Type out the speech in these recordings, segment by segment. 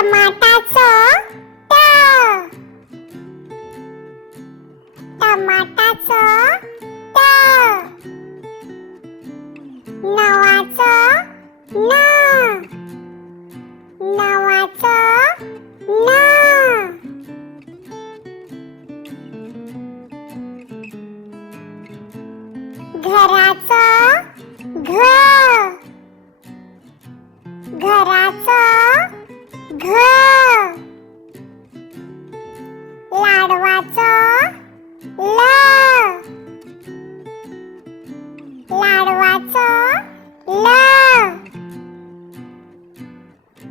टमाटाचं ट, टमाटाचं ट, नवाचं न, नवाचं न, घराचं घ, घराचं घ, लाडवाचं ल, लाडवाचं ल,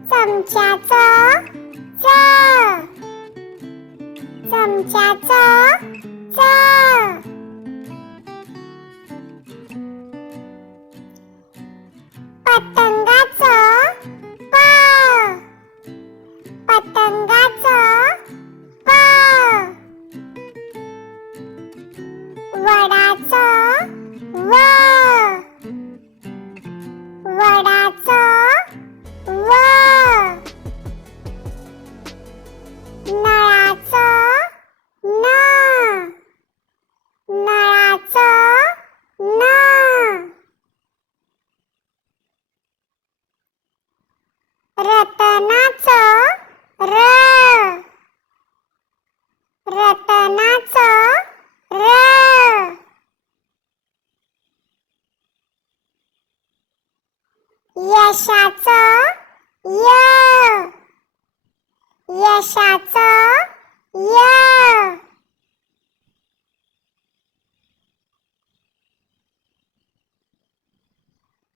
चमच्याचं च, चमच्याचं च, पतंगाचं प, पतंगाचं प, वडाचं व, वडाचं व, नळाचं न, नळाचं न, रतनाचं र, रतनाचं र, यशाचं य, यशाचं य,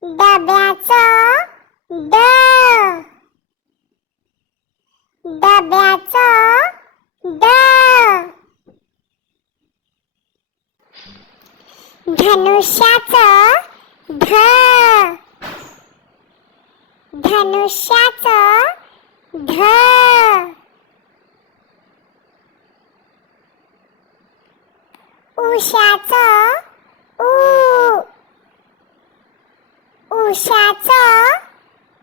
डब्याचं ड, डब्याचं ड, धनुष्याचं ध, धनुष्याचं ध, उशाचं उ, उशाचं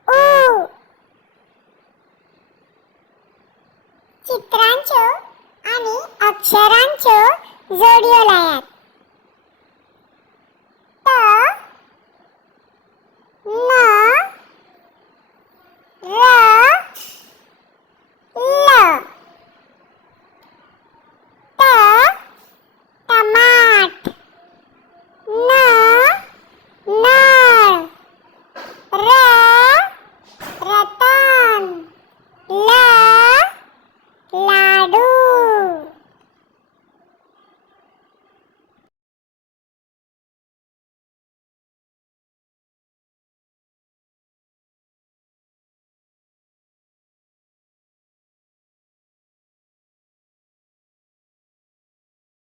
उ, चित्रांचं आणि अक्षरांचं जोडियो लायात.